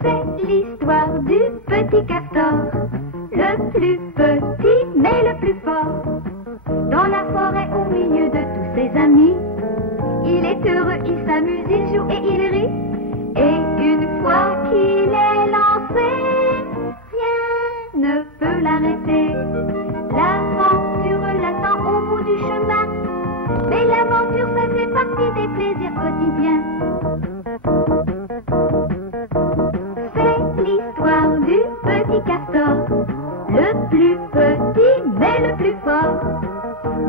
C'est l'histoire du petit castor, le plus petit mais le plus fort. Dans la forêt au milieu de tous ses amis, il est heureux, il s'amuse, il joue et il rit. Et une fois qu'il est lancé, rien ne peut l'arrêter. L'aventure l'attend au bout du chemin, mais l'aventure ça fait partie des plaisirs quotidiens. C'est l'histoire du petit castor, le plus petit mais le plus fort.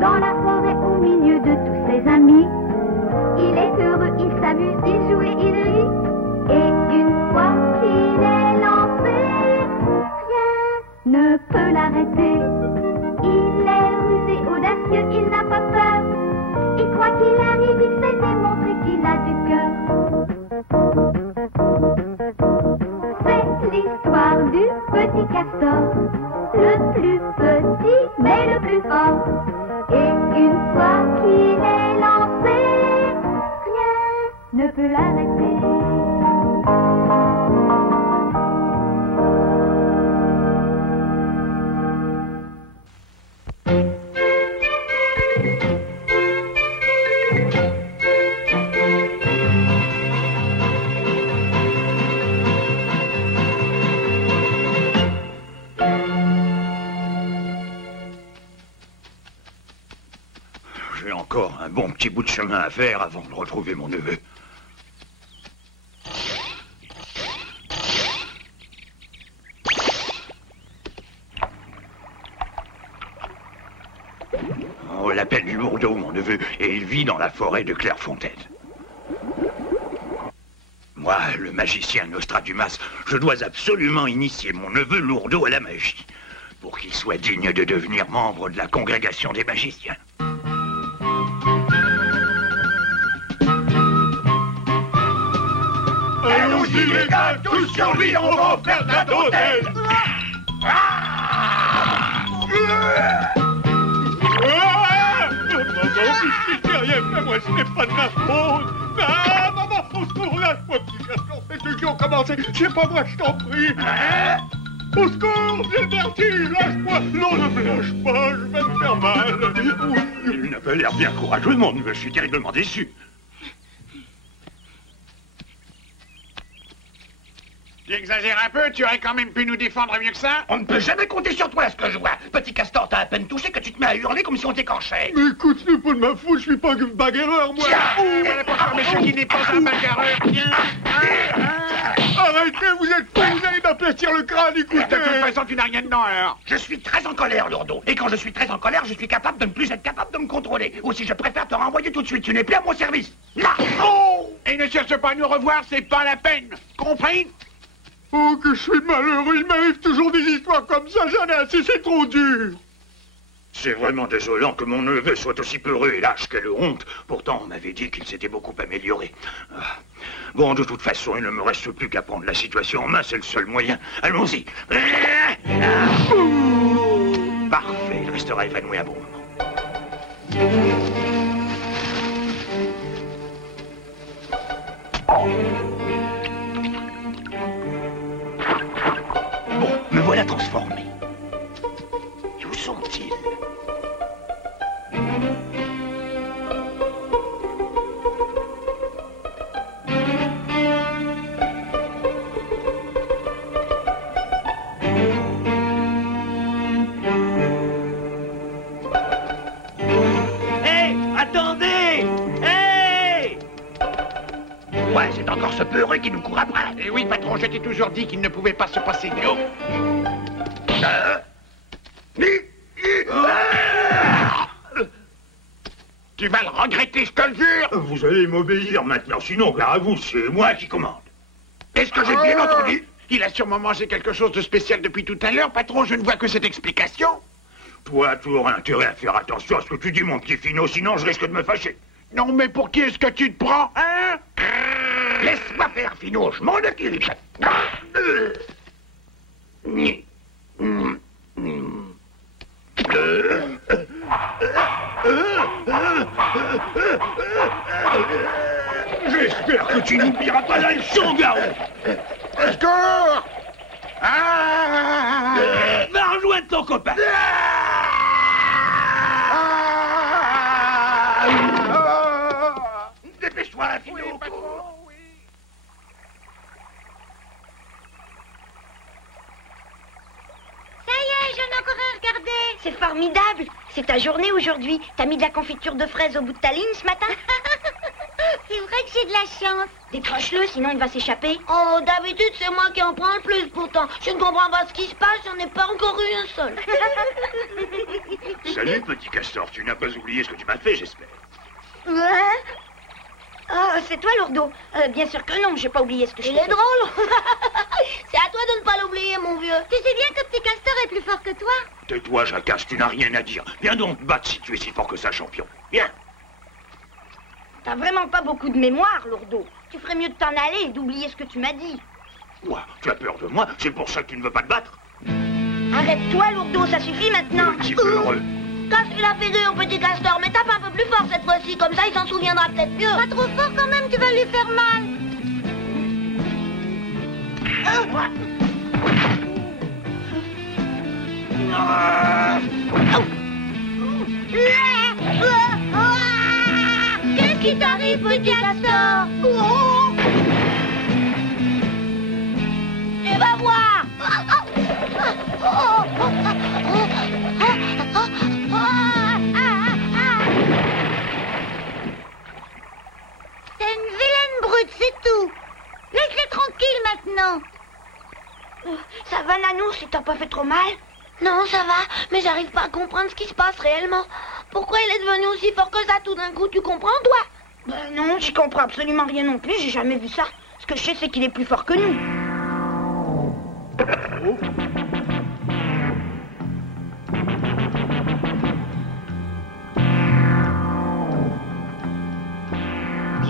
Dans la forêt au milieu de tous ses amis, il est heureux, il s'amuse, il joue et il rit. Et une fois qu'il est lancé, rien ne peut l'arrêter. Il est rusé, audacieux, il n'a pas peur. Et quoi qu'il arrive, il sait démontrer qu'il a du cœur. C'est l'histoire du petit castor, le plus petit mais le plus fort. Et une fois qu'il est lancé, rien ne peut l'arrêter. J'ai encore un bon petit bout de chemin à faire avant de retrouver mon neveu. On l'appelle Lourdeau, mon neveu, et il vit dans la forêt de Clairefontaine. Moi, le magicien Nostradamus, je dois absolument initier mon neveu Lourdeau à la magie, pour qu'il soit digne de devenir membre de la congrégation des magiciens. Allons-y les gars, tous sur lui, on va en faire d'un d'hôtel. Maman, je n'ai rien fait, moi, ce n'est pas de ma faute. Ah, maman, au secours, lâche-moi, petit garçon, c'est eux qui ont commencé, c'est pas moi, je t'en prie. Au secours, j'ai le vertige, lâche-moi. Non, ne me lâche pas, je vais me faire mal. Oui. Il n'avait l'air bien courageux, mon neveu, je suis terriblement déçu. Tu exagères un peu, tu aurais quand même pu nous défendre mieux que ça. On ne peut jamais compter sur toi, à ce que je vois. Petit castor, t'as à peine touché que tu te mets à hurler comme si on t'écorchait. Mais écoute, ce n'est pas de ma faute, je suis pas qu'un bagarreur, moi. Voilà pourquoi monsieur qui n'est pas un bagarreur. Tiens. Arrêtez, vous êtes fous, vous allez m'aplastir le crâne, écoutez. De toute façon, tu n'as rien dedans, alors. Je suis très en colère, Lourdeau. Et quand je suis très en colère, je suis capable de ne plus être capable de me contrôler. Aussi, je préfère te renvoyer tout de suite. Tu n'es plus à mon service. Là. Oh. Et ne cherche pas à nous revoir, c'est pas la peine. Compris? Oh, que je suis malheureux, il m'arrive toujours des histoires comme ça, j'en ai assez, c'est trop dur. C'est vraiment désolant que mon neveu soit aussi peureux et lâche, quelle honte. Pourtant, on m'avait dit qu'il s'était beaucoup amélioré. Bon, de toute façon, il ne me reste plus qu'à prendre la situation en main, c'est le seul moyen. Allons-y. Parfait, il restera évanoui un bon moment. Bon, me voilà transformé. Où sont-ils? Hey, attendez! Hey! Ouais, c'est encore ce peureux qui nous court après. Et oui, patron, je t'ai toujours dit qu'il ne pouvait pas se passer mieux. Tu vas le regretter, je te le jure. Vous allez m'obéir maintenant, sinon, gare à vous, c'est moi qui commande. Est-ce que j'ai bien entendu? Il a sûrement mangé quelque chose de spécial depuis tout à l'heure, patron, je ne vois que cette explication. Toi, tu auras intérêt à faire attention à ce que tu dis, mon petit Finot, sinon je risque de me fâcher. Non, mais pour qui est-ce que tu te prends, hein? Laisse-moi faire, Finot, je m'en occupe. que tu n'oublieras pas la leçon, Garou. Au secours! Ah! Va rejoindre ton copain. Dépêche-toi, Finot. Ça y est, j'en ai encore un regardé. C'est formidable. C'est ta journée aujourd'hui. T'as mis de la confiture de fraises au bout de ta ligne ce matin? C'est vrai que j'ai de la chance. Décroche-le, sinon il va s'échapper. Oh, d'habitude, c'est moi qui en prends le plus, pourtant. Je ne comprends pas ce qui se passe, j'en ai pas encore eu un seul. Salut, petit castor. Tu n'as pas oublié ce que tu m'as fait, j'espère. Ouais. Oh, c'est toi, Lourdeau? Bien sûr que non, j'ai pas oublié ce que je Il t'ai est fait. drôle. C'est à toi de ne pas l'oublier, mon vieux. Tu sais bien que Petit Castor est plus fort que toi. Tais-toi, Jacasse, tu n'as rien à dire. Viens donc te battre si tu es si fort que ça, champion. Viens. T'as vraiment pas beaucoup de mémoire, Lourdeau. Tu ferais mieux de t'en aller et d'oublier ce que tu m'as dit. Quoi? Tu as peur de moi? C'est pour ça que tu ne veux pas te battre? Arrête-toi, Lourdeau, ça suffit maintenant. Petit peu heureux. Casse la figure, petit castor, mais tape un peu plus fort cette fois-ci, comme ça il s'en souviendra peut-être mieux. Pas trop fort quand même, tu vas lui faire mal. Qu'est-ce qui t'arrive, petit castor? Tu vas voir. C'est une vilaine brute, c'est tout. Laisse-les tranquilles maintenant. Ça va, Nanou, si t'as pas fait trop mal? Non, ça va, mais j'arrive pas à comprendre ce qui se passe réellement. Pourquoi il est devenu aussi fort que ça tout d'un coup, tu comprends, toi? Ben non, j'y comprends absolument rien non plus, j'ai jamais vu ça. Ce que je sais, c'est qu'il est plus fort que nous.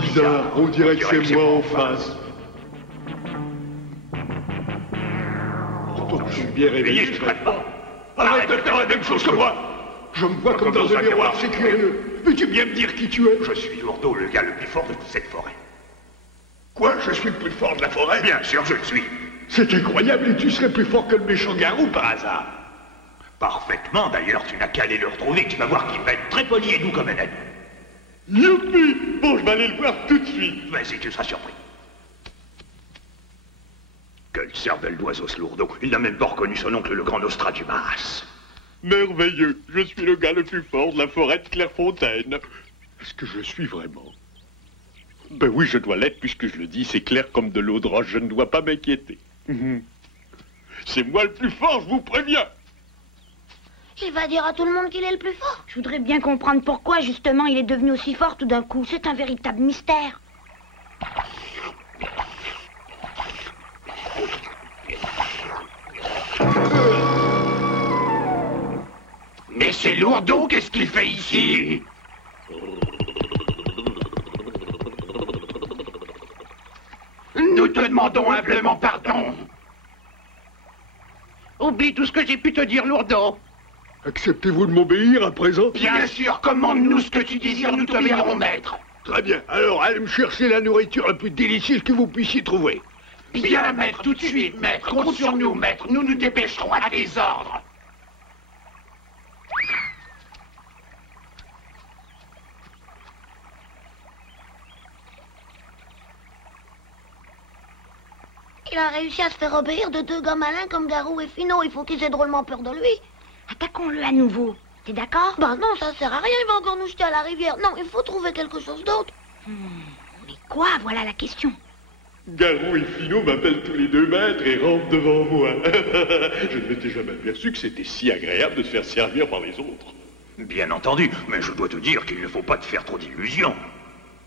Bizarre, on dirait que c'est moi en face. Pourtant, je suis bien réveillé, Je traite pas. Arrête de faire la même chose que moi. Je me vois comme dans un miroir, c'est curieux. Peux-tu bien me dire qui tu es? Je suis Lourdeau, le gars le plus fort de toute cette forêt. Quoi? Je suis le plus fort de la forêt? Bien sûr, je le suis. C'est incroyable, et tu serais plus fort que le méchant Garou par hasard. Parfaitement, d'ailleurs, tu n'as qu'à aller le retrouver. Tu vas voir qu'il va être très poli et doux comme un ami. Youpi! Bon, je vais aller le voir tout de suite. Vas-y, tu seras surpris. Quelle cervelle d'oiseau ce Lourdeau. Il n'a même pas reconnu son oncle, le grand Nostradamus. Merveilleux. Je suis le gars le plus fort de la forêt de Clairefontaine. Est-ce que je suis vraiment? Ben oui, je dois l'être, puisque je le dis, c'est clair comme de l'eau de roche, je ne dois pas m'inquiéter. C'est moi le plus fort, je vous préviens. Il va dire à tout le monde qu'il est le plus fort. Je voudrais bien comprendre pourquoi, justement, il est devenu aussi fort tout d'un coup. C'est un véritable mystère. Mais c'est Lourdeau, qu'est-ce qu'il fait ici? Nous te demandons humblement pardon. Oublie tout ce que j'ai pu te dire, Lourdeau. Acceptez-vous de m'obéir à présent? Bien sûr, commande-nous ce que tu désires, nous t'obéirons, maître. Très bien. Alors, allez me chercher la nourriture la plus délicieuse que vous puissiez trouver. Bien, maître, tout de suite, maître. Compte sur nous, maître. Nous nous dépêcherons à tes ordres. Il a réussi à se faire obéir de deux gars malins comme Garou et Finot. Il faut qu'ils aient drôlement peur de lui. Attaquons-le à nouveau. T'es d'accord? Bah non, ça sert à rien, il va encore nous jeter à la rivière. Non, il faut trouver quelque chose d'autre. Mais quoi? Voilà la question. Garou et Finot m'appellent tous les deux maîtres et rampent devant moi. Je ne m'étais jamais aperçu que c'était si agréable de se faire servir par les autres. Bien entendu, mais je dois te dire qu'il ne faut pas te faire trop d'illusions.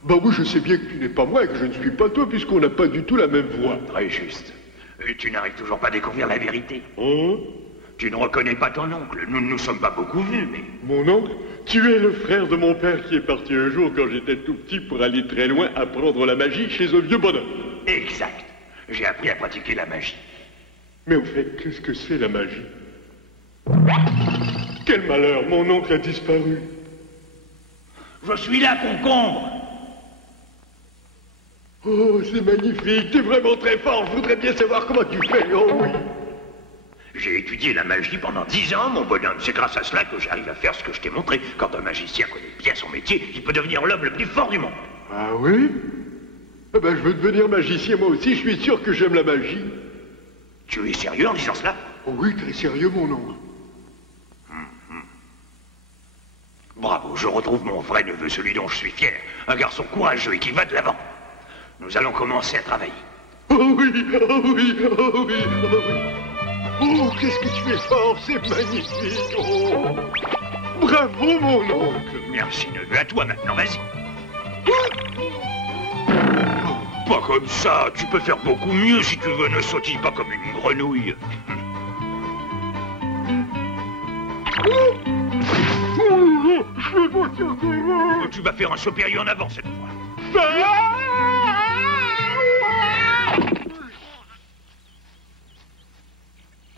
Bah oui, je sais bien que tu n'es pas moi et que je ne suis pas toi, puisqu'on n'a pas du tout la même voix. Très juste. Et tu n'arrives toujours pas à découvrir la vérité. Hein? Tu ne reconnais pas ton oncle. Nous ne nous sommes pas beaucoup vus, mais... Mon oncle? Tu es le frère de mon père qui est parti un jour quand j'étais tout petit pour aller très loin apprendre la magie chez un vieux bonhomme. Exact. J'ai appris à pratiquer la magie. Mais au fait, qu'est-ce que c'est la magie? Quel malheur, mon oncle a disparu. Je suis là, concombre. Oh, c'est magnifique, t'es vraiment très fort. Je voudrais bien savoir comment tu fais, oh oui. J'ai étudié la magie pendant 10 ans, mon bonhomme. C'est grâce à cela que j'arrive à faire ce que je t'ai montré. Quand un magicien connaît bien son métier, il peut devenir l'homme le plus fort du monde. Ah oui? Eh ben, je veux devenir magicien moi aussi, je suis sûr que j'aime la magie. Tu es sérieux en disant cela? Oh oui, très sérieux, mon oncle. Bravo, je retrouve mon vrai neveu, celui dont je suis fier. Un garçon courageux et qui va de l'avant. Nous allons commencer à travailler. Oh oui, oh oui, oh oui, oh oui. Oh, qu'est-ce que tu es fort, c'est magnifique. Oh. Bravo, mon oncle. Merci, neveu. À toi maintenant, vas-y. Pas comme ça. Tu peux faire beaucoup mieux si tu veux. Ne sautille pas comme une grenouille. Tu vas faire un saut périlleux en avant cette fois.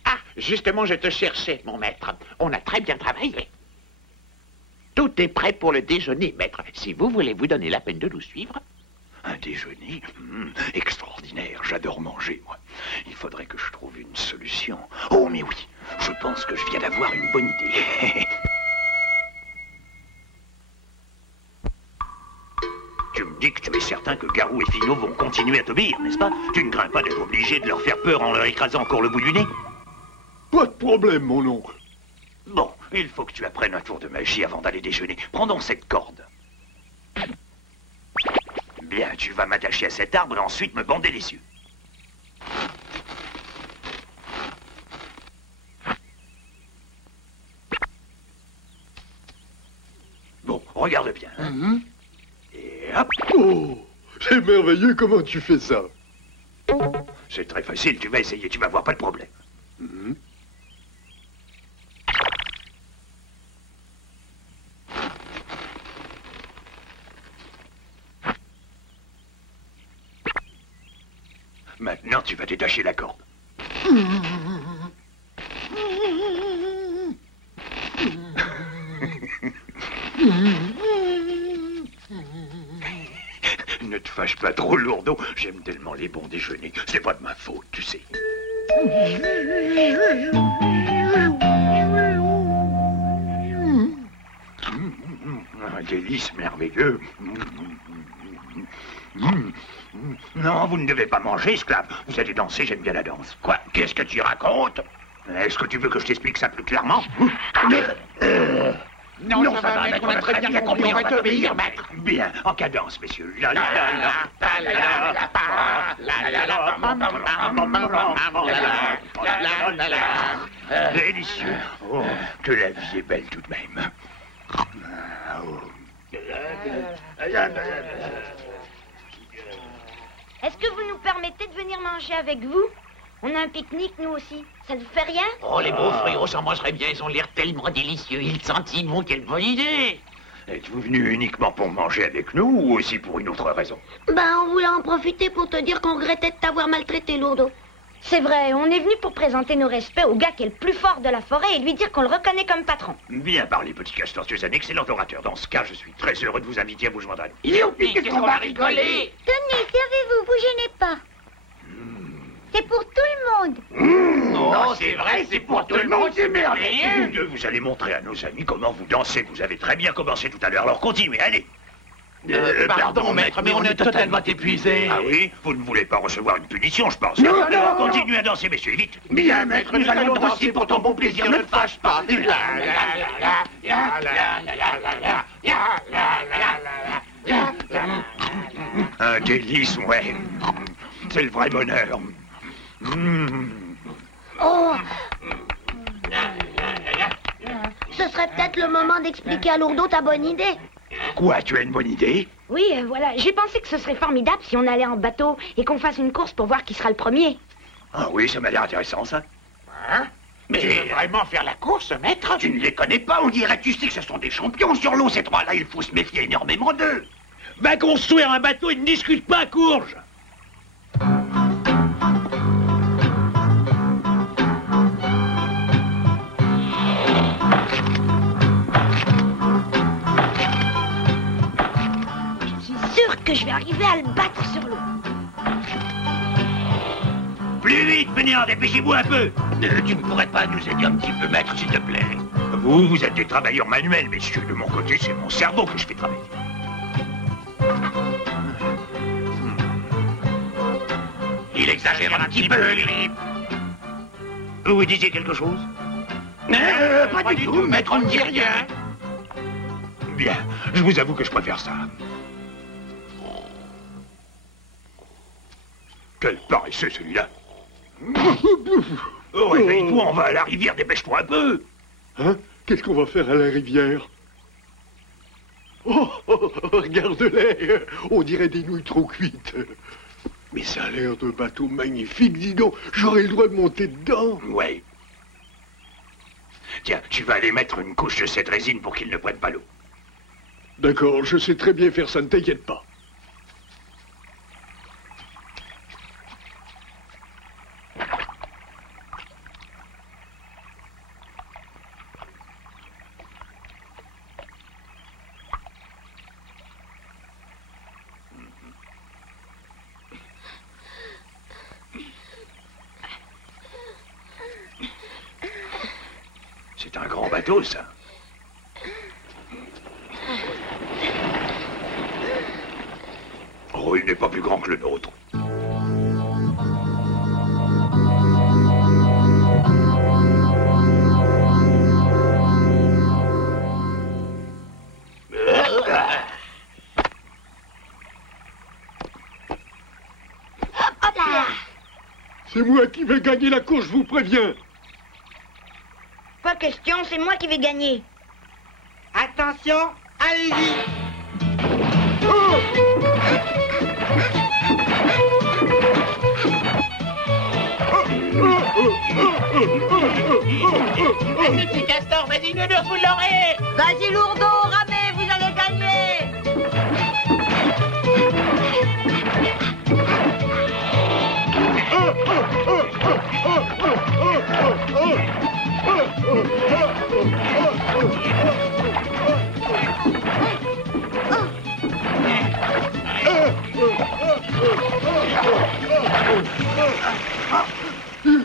Ah, justement, je te cherchais, mon maître. On a très bien travaillé. Tout est prêt pour le déjeuner, maître. Si vous voulez vous donner la peine de nous suivre. Un déjeuner? Extraordinaire. J'adore manger, moi. Il faudrait que je trouve une solution. Oh, mais oui. Je pense que je viens d'avoir une bonne idée. Tu me dis que tu es certain que Garou et Finot vont continuer à t'obéir, n'est-ce pas? Tu ne crains pas d'être obligé de leur faire peur en leur écrasant encore le bout du nez? Pas de problème, mon oncle. Bon, il faut que tu apprennes un tour de magie avant d'aller déjeuner. Prends donc cette corde. Bien, tu vas m'attacher à cet arbre et ensuite me bander les yeux. Bon, regarde bien. Hein. Et hop. Oh, c'est merveilleux, comment tu fais ça? C'est très facile, tu vas essayer, tu vas voir, pas de problème. Maintenant, tu vas détacher la corde. Ne te fâche pas trop, Lourdeau. J'aime tellement les bons déjeuners. C'est pas de ma faute, tu sais. Un délice merveilleux. Non, vous ne devez pas manger, esclave. Vous allez danser, j'aime bien la danse. Quoi? Qu'est-ce que tu racontes? Est-ce que tu veux que je t'explique ça plus clairement? Non, ça va, maître, on a très bien compris, on va t'obéir, maître. Bien, en cadence, messieurs. La la la la. Délicieux. Oh, que la vie est belle tout de même. Est-ce que vous nous permettez de venir manger avec vous? On a un pique-nique, nous aussi. Ça ne vous fait rien? Oh, les beaux friots, j'en mangerais bien, ils ont l'air tellement délicieux. Ils sentent bon, quelle bonne idée. Êtes-vous venu uniquement pour manger avec nous ou aussi pour une autre raison? Ben, on voulait en profiter pour te dire qu'on regrettait de t'avoir maltraité, Lourdeau. C'est vrai, on est venu pour présenter nos respects au gars qui est le plus fort de la forêt et lui dire qu'on le reconnaît comme patron. Bien parlé, petit Castor, tu es un excellent orateur. Dans ce cas, je suis très heureux de vous inviter à vous joindre à nous. Youpi, qu'est-ce qu'on va rigoler? Tenez, servez-vous, vous gênez pas. C'est pour tout le monde. Oh, c'est vrai, c'est pour tout le monde, c'est merveilleux. Vous deux, vous allez montrer à nos amis comment vous dansez. Vous avez très bien commencé tout à l'heure, alors continuez, allez. Pardon, maître, mais on est totalement épuisés. Ah oui? Vous ne voulez pas recevoir une punition, je pense. Non, non. Continuez à danser, messieurs, vite. Bien, maître, nous allons danser pour ton bon plaisir, ne te fâche pas. Un délice, ouais. C'est le vrai bonheur. Oh! Ce serait peut-être le moment d'expliquer à Lourdeau ta bonne idée. Quoi, tu as une bonne idée? Oui, voilà, j'ai pensé que ce serait formidable si on allait en bateau et qu'on fasse une course pour voir qui sera le premier. Ah oui, ça m'a l'air intéressant, ça. Hein? Mais tu veux vraiment faire la course, maître? Tu ne les connais pas, on dirait, tu sais que ce sont des champions sur l'eau, ces trois-là, il faut se méfier énormément d'eux. Va construire un bateau et ne discute pas, Courge. Je suis sûre que je vais arriver à le battre sur l'eau. Plus vite, Fainéant, dépêchez-vous un peu. Tu ne pourrais pas nous aider un petit peu, maître, s'il te plaît? Vous êtes des travailleurs manuels, messieurs. De mon côté, c'est mon cerveau que je fais travailler. Il exagère un petit peu, Lily. Vous disiez quelque chose? Pas du tout, maître, on ne dit rien. Bien, je vous avoue que je préfère ça. Quel paresseux, celui-là. Oh, réveille-toi, on va à la rivière, dépêche-toi un peu. Hein? Qu'est-ce qu'on va faire à la rivière? Oh, regarde-les! On dirait des nouilles trop cuites. Mais ça a l'air d'un bateau magnifique, dis donc. J'aurais le droit de monter dedans. Ouais. Tiens, tu vas aller mettre une couche de cette résine pour qu'il ne prenne pas l'eau. D'accord, je sais très bien faire ça, ne t'inquiète pas. C'est un grand bateau, ça. Oh, il n'est pas plus grand que le nôtre. C'est moi qui vais gagner la course, je vous préviens. Pas question, c'est moi qui vais gagner. Attention, allez-y. Vas-y, petit castor, vas-y, Nounours, vous l'aurez. Vas-y, Lourdeau, ramez, vous allez gagner.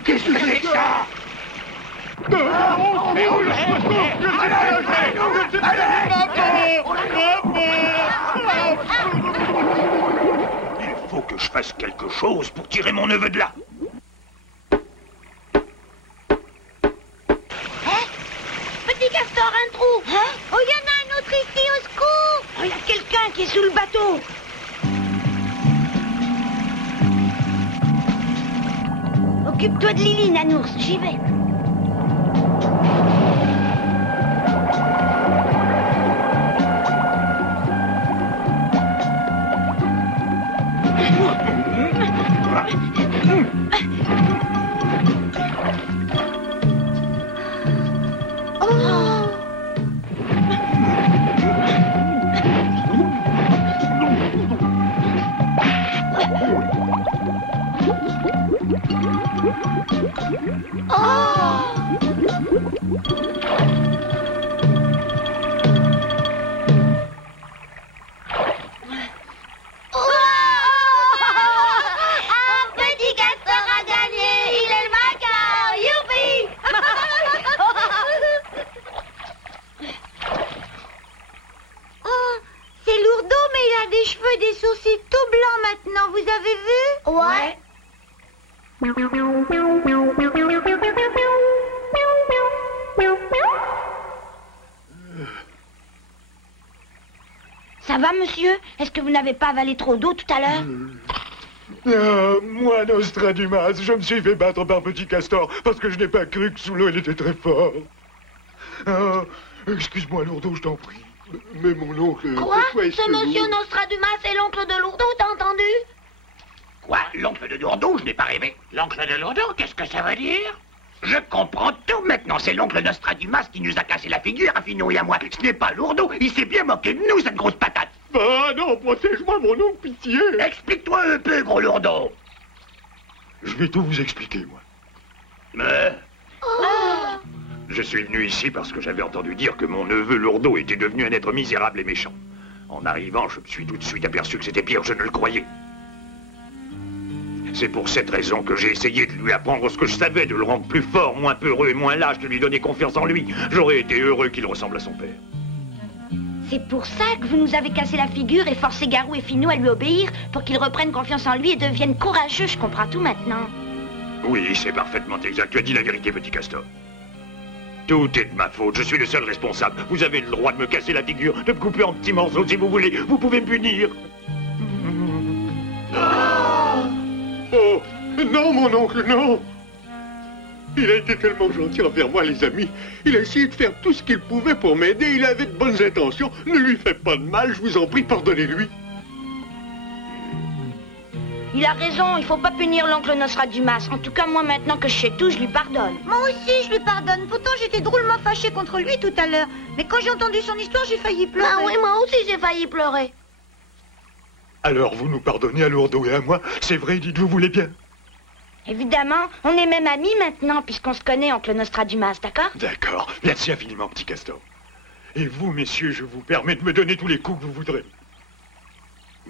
Qu'est-ce que c'est que ça? Il faut que je fasse quelque chose pour tirer mon neveu de là. Petit castor, un trou. Hein? Oh, il y en a un autre ici, au secours. Oh, il y a quelqu'un qui est sous le bateau. Occupe-toi de Lily, Nanours, j'y vais. Ça va, monsieur? Est-ce que vous n'avez pas avalé trop d'eau tout à l'heure? Moi, Nostradumas, je me suis fait battre par Petit Castor parce que je n'ai pas cru que sous l'eau il était très fort. Excuse-moi, Lourdeau, je t'en prie. Mais mon oncle... Quoi? Ce monsieur Nostradumas est l'oncle de Lourdeau, t'as entendu? Quoi? L'oncle de Lourdeau? Je n'ai pas rêvé. L'oncle de Lourdeau, qu'est-ce que ça veut dire? Je comprends tout maintenant. C'est l'oncle Nostradumas qui nous a cassé la figure à Finot et à moi. Ce n'est pas Lourdeau. Il s'est bien moqué de nous, cette grosse patate. Ah non, protège-moi, mon oncle, pitié. Explique-toi un peu, gros Lourdeau. Je vais tout vous expliquer, moi. Je suis venu ici parce que j'avais entendu dire que mon neveu Lourdeau était devenu un être misérable et méchant. En arrivant, je me suis tout de suite aperçu que c'était pire, je ne le croyais. C'est pour cette raison que j'ai essayé de lui apprendre ce que je savais, de le rendre plus fort, moins peureux et moins lâche, de lui donner confiance en lui. J'aurais été heureux qu'il ressemble à son père. C'est pour ça que vous nous avez cassé la figure et forcé Garou et Finou à lui obéir, pour qu'il reprenne confiance en lui et devienne courageux. Je comprends tout maintenant. Oui, c'est parfaitement exact. Tu as dit la vérité, petit Castor. Tout est de ma faute. Je suis le seul responsable. Vous avez le droit de me casser la figure, de me couper en petits morceaux si vous voulez. Vous pouvez me punir. Oh, non, mon oncle, non. Il a été tellement gentil envers moi, les amis. Il a essayé de faire tout ce qu'il pouvait pour m'aider. Il avait de bonnes intentions. Ne lui faites pas de mal, je vous en prie, pardonnez-lui. Il a raison, il faut pas punir l'oncle Nostradamus. En tout cas, moi, maintenant que je sais tout, je lui pardonne. Moi aussi, je lui pardonne. Pourtant, j'étais drôlement fâchée contre lui tout à l'heure. Mais quand j'ai entendu son histoire, j'ai failli pleurer. Ah oui, moi aussi, j'ai failli pleurer. Alors, vous nous pardonnez à Lourdeau et à moi? C'est vrai, dites-vous, voulez bien? Évidemment, on est même amis maintenant, puisqu'on se connaît, oncle Nostradamus, d'accord? D'accord. Merci infiniment, petit Castor. Et vous, messieurs, je vous permets de me donner tous les coups que vous voudrez.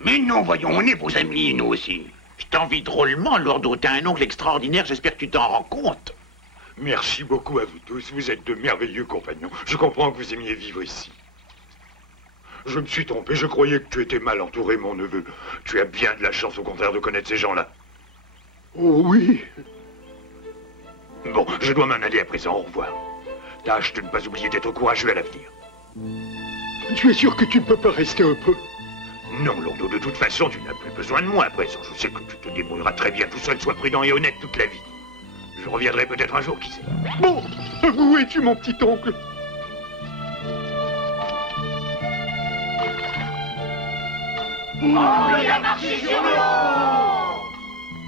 Mais non, voyons, on est vos amis, nous aussi. Je t'envie drôlement, Lourdeau. T'as un oncle extraordinaire, j'espère que tu t'en rends compte. Merci beaucoup à vous tous. Vous êtes de merveilleux compagnons. Je comprends que vous aimiez vivre ici. Je me suis trompé. Je croyais que tu étais mal entouré, mon neveu. Tu as bien de la chance, au contraire, de connaître ces gens-là. Oh oui. Bon, je dois m'en aller à présent. Au revoir. Tâche de ne pas oublier d'être courageux à l'avenir. Tu es sûr que tu ne peux pas rester un peu? Non, Lourdeau, de toute façon, tu n'as plus besoin de moi à présent. Je sais que tu te débrouilleras très bien tout seul. Sois prudent et honnête toute la vie. Je reviendrai peut-être un jour, qui sait. Bon, où es-tu, mon petit oncle? Il a marché sur l'eau!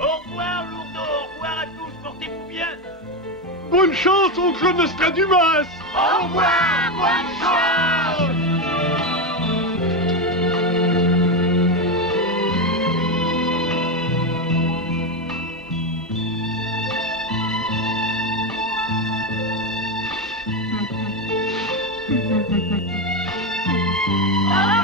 Au revoir, Lourdeau. Au revoir à tous. Portez-vous bien. Bonne chance, oncle Nostradamus! Au revoir, bonne chance! Ah!